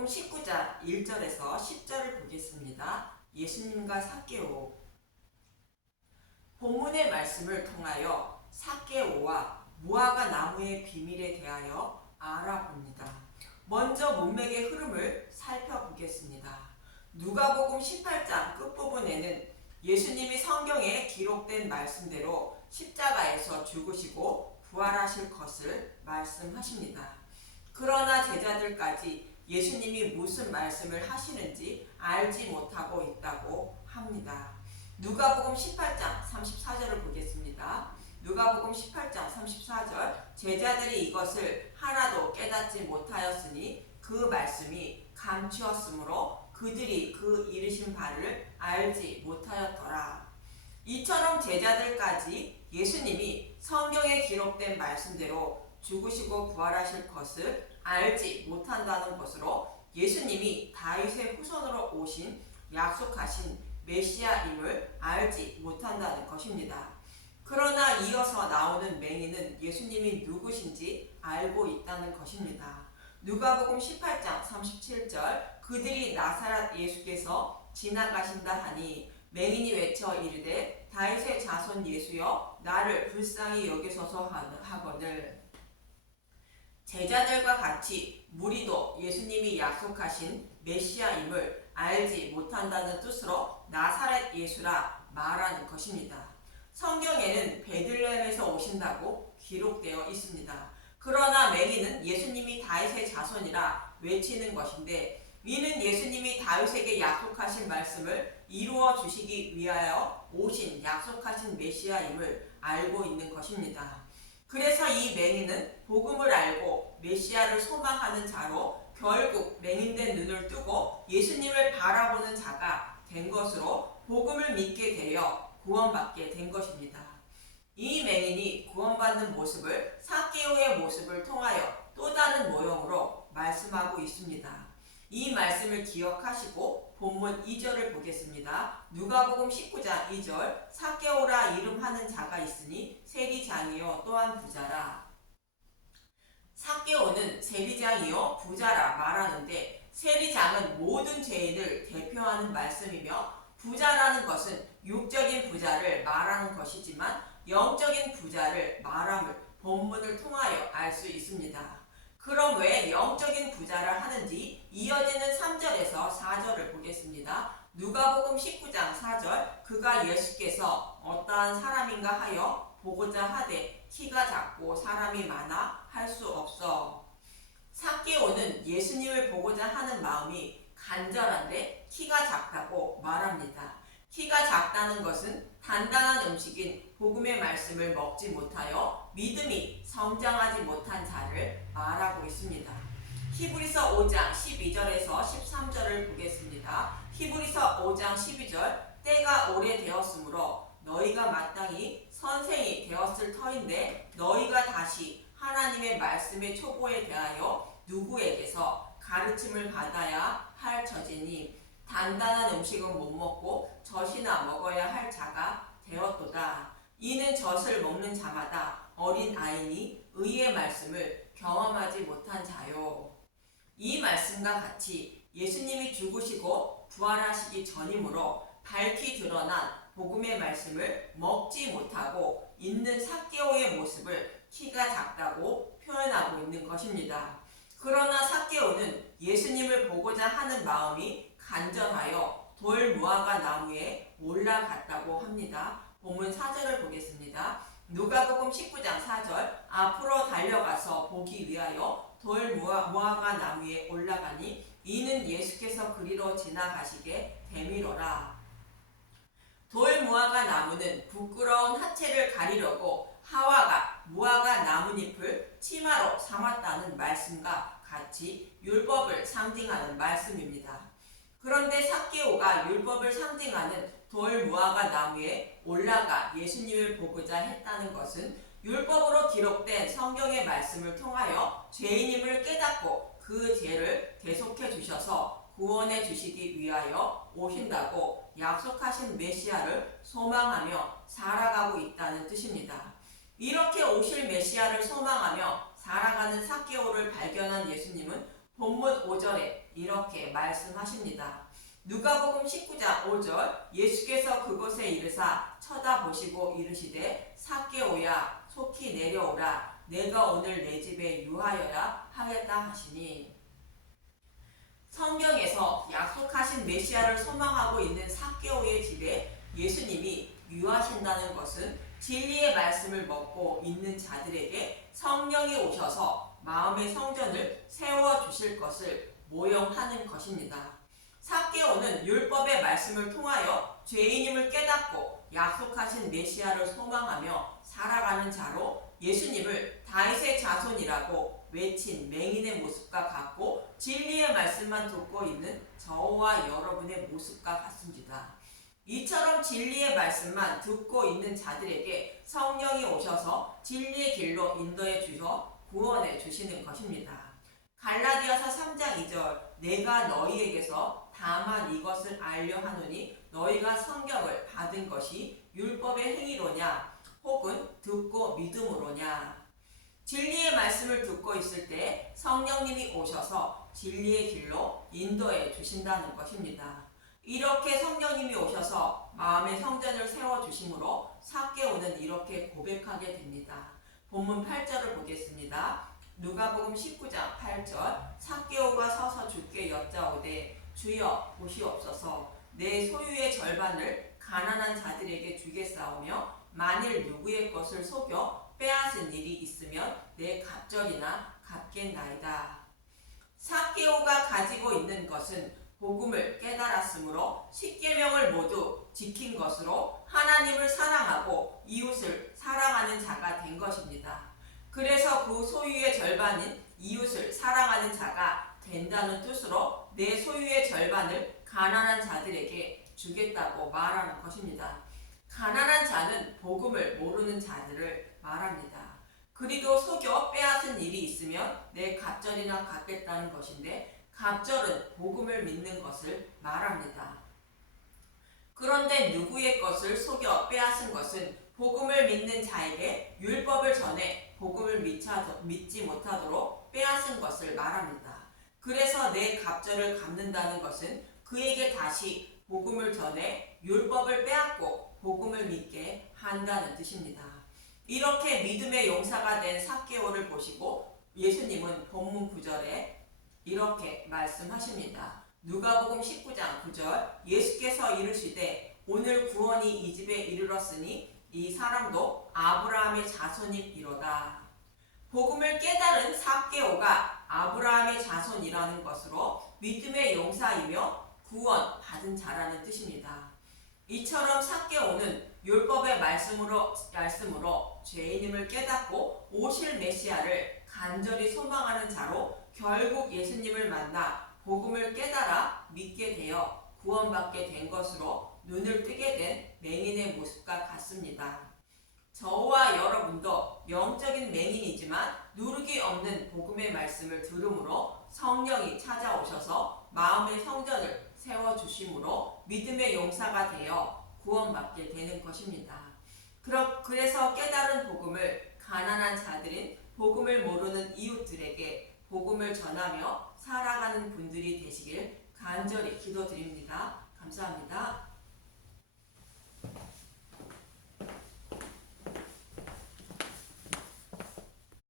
누가복음 19장 1절에서 10절을 보겠습니다. 예수님과 삭개오. 본문의 말씀을 통하여 삭개오와 무화과 나무의 비밀에 대하여 알아봅니다. 먼저 문맥의 흐름을 살펴보겠습니다. 누가복음 18장 끝부분에는 예수님이 성경에 기록된 말씀대로 십자가에서 죽으시고 부활하실 것을 말씀하십니다. 그러나 제자들까지 예수님이 무슨 말씀을 하시는지 알지 못하고 있다고 합니다. 누가복음 18장 34절을 보겠습니다. 누가복음 18장 34절 제자들이 이것을 하나도 깨닫지 못하였으니 그 말씀이 감추었으므로 그들이 그 이르신 바를 알지 못하였더라. 이처럼 제자들까지 예수님이 성경에 기록된 말씀대로 죽으시고 부활하실 것을 알지 못한다는 것으로 예수님이 다윗의 후손으로 오신 약속하신 메시아임을 알지 못한다는 것입니다. 그러나 이어서 나오는 맹인은 예수님이 누구신지 알고 있다는 것입니다. 누가복음 18장 37절 그들이 나사렛 예수께서 지나가신다 하니 맹인이 외쳐 이르되 다윗의 자손 예수여 나를 불쌍히 여기소서 하거늘. 제자들과 같이 무리도 예수님이 약속하신 메시아임을 알지 못한다는 뜻으로 나사렛 예수라 말하는 것입니다. 성경에는 베들레헴에서 오신다고 기록되어 있습니다. 그러나 맹인은 예수님이 다윗의 자손이라 외치는 것인데 이는 예수님이 다윗에게 약속하신 말씀을 이루어 주시기 위하여 오신 약속하신 메시아임을 알고 있는 것입니다. 그래서 이 맹인은 복음을 알고 메시아를 소망하는 자로 결국 맹인된 눈을 뜨고 예수님을 바라보는 자가 된 것으로 복음을 믿게 되어 구원받게 된 것입니다. 이 맹인이 구원받는 모습을 삭개오의 모습을 통하여 또 다른 모형으로 말씀하고 있습니다. 이 말씀을 기억하시고 본문 2절을 보겠습니다. 누가복음 19장 2절 삭개오라 이름하는 자가 있으니 세리장이요 또한 부자라. 삭개오는 세리장이요 부자라 말하는데 세리장은 모든 죄인을 대표하는 말씀이며 부자라는 것은 육적인 부자를 말하는 것이지만 영적인 부자를 말함을 본문을 통하여 알 수 있습니다. 그럼 왜 영적인 부자를 하는지 이어지는 3절에서 4절을 보겠습니다. 누가복음 19장 4절 그가 예수께서 어떠한 사람인가 하여 보고자 하되 키가 작고 사람이 많아 할 수 없어. 삭개오는 예수님을 보고자 하는 마음이 간절한데 키가 작다고 말합니다. 키가 작다는 것은 단단한 음식인 복음의 말씀을 먹지 못하여 믿음이 성장하지 못한 자를 말하고 있습니다. 히브리서 5장 12절에서 13절을 보겠습니다. 히브리서 5장 12절 때가 오래되었으므로 너희가 마땅히 선생이 되었을 터인데 너희가 다시 하나님의 말씀의 초보에 대하여 누구에게서 가르침을 받아야 할 처지니 단단한 음식은 못 먹고 젖이나 먹어야 할 자가 되었도다. 이는 젖을 먹는 자마다 어린 아이니 의의 말씀을 경험하지 못한 자요. 이 말씀과 같이 예수님이 죽으시고 부활하시기 전이므로 밝히 드러난 복음의 말씀을 먹지 못하고 있는 삭개오의 모습을 키가 작다고 표현하고 있는 것입니다. 그러나 삭개오는 예수님을 보고자 하는 마음이 간절하여 돌 무화과 나무에 올라갔다고 합니다. 본문 4절을 보겠습니다. 누가복음 19장 4절 앞으로 달려가서 보기 위하여 돌 무화과 나무에 올라가니 이는 예수께서 그리로 지나가시게 됨이로라. 돌 무화과 나무는 부끄러운 하체를 가리려고 하와가 무화과 나뭇잎을 치마로 삼았다는 말씀과 같이 율법을 상징하는 말씀입니다. 그런데 삭개오가 율법을 상징하는 돌 무화과 나무에 올라가 예수님을 보고자 했다는 것은 율법으로 기록된 성경의 말씀을 통하여 죄인임을 깨닫고 그 죄를 대속해 주셔서 구원해 주시기 위하여 오신다고 약속하신 메시아를 소망하며 살아가고 있다는 뜻입니다. 이렇게 오실 메시아를 소망하며 살아가는 삭개오를 발견한 예수님은 본문 5절에 이렇게 말씀하십니다. 누가복음 19장 5절 예수께서 그곳에 이르사 쳐다보시고 이르시되 삭개오야 속히 내려오라 내가 오늘 내 집에 유하여야 하겠다 하시니 성경에서 약속하신 메시아를 소망하고 있는 삭개오의 집에 예수님이 유하신다는 것은 진리의 말씀을 먹고 있는 자들에게 성령이 오셔서 마음의 성전을 세워주실 것을 모형하는 것입니다. 삭개오는 율법의 말씀을 통하여 죄인임을 깨닫고 약속하신 메시아를 소망하며 살아가는 자로 예수님을 다윗의 자손이라고 외친 맹인의 모습과 같고 진리의 말씀만 듣고 있는 저와 여러분의 모습과 같습니다. 이처럼 진리의 말씀만 듣고 있는 자들에게 성령이 오셔서 진리의 길로 인도해 주셔 구원해 주시는 것입니다. 갈라디아서 3장 2절 내가 너희에게서 다만 이것을 알려 하노니 너희가 성경을 받은 것이 율법의 행위로냐 혹은 듣고 믿음으로냐. 진리의 말씀을 듣고 있을 때 성령님이 오셔서 진리의 길로 인도해 주신다는 것입니다. 이렇게 성령님이 오셔서 마음의 성전을 세워주심으로 삭개오는 이렇게 고백하게 됩니다. 본문 8절을 보겠습니다. 누가복음 19장 8절 삭개오가 서서 주께 여짜오되 주여 보시옵소서 내 소유의 절반을 가난한 자들에게 주겠사오며 만일 누구의 것을 속여 빼앗은 일이 있으면 내 갑절이나 갚겠나이다. 삭개오가 가지고 있는 것은 복음을 깨달았으므로 십계명을 모두 지킨 것으로 하나님을 사랑하고 이웃을 사랑하는 자가 된 것입니다. 그래서 그 소유의 절반인 이웃을 사랑하는 자가 된다는 뜻으로 내 소유의 절반을 가난한 자들에게 주겠다고 말하는 것입니다. 가난한 자는 복음을 모르는 자들을 말합니다. 그리고 속여 빼앗은 일이 있으면 내 갑절이나 갚겠다는 것인데 갑절은 복음을 믿는 것을 말합니다. 그런데 누구의 것을 속여 빼앗은 것은 복음을 믿는 자에게 율법을 전해 복음을 믿지 못하도록 빼앗은 것을 말합니다. 그래서 내 갑절을 갚는다는 것은 그에게 다시 복음을 전해 율법을 빼앗고 복음을 믿게 한다는 뜻입니다. 이렇게 믿음의 용사가 된 삭개오를 보시고 예수님은 본문 9절에 이렇게 말씀하십니다. 누가복음 19장 9절 예수께서 이르시되 오늘 구원이 이 집에 이르렀으니 이 사람도 아브라함의 자손이로다. 복음을 깨달은 삭개오가 아브라함의 자손이라는 것으로 믿음의 용사이며 구원 받은 자라는 뜻입니다. 이처럼 삭개오는 율법의 말씀으로 죄인임을 깨닫고 오실 메시아를 간절히 소망하는 자로 결국 예수님을 만나 복음을 깨달아 믿게 되어 구원받게 된 것으로 눈을 뜨게 된 맹인의 모습과 같습니다. 저와 여러분도 영적인 맹인이지만 누룩이 없는 복음의 말씀을 들음으로 성령이 찾아오셔서 마음의 성전을 세워주심으로 믿음의 용사가 되어 구원받게 되는 것입니다. 그래서 깨달은 복음을 가난한 자들인 복음을 모르는 이웃들에게 복음을 전하며 살아가는 분들이 되시길 간절히 기도드립니다. 감사합니다.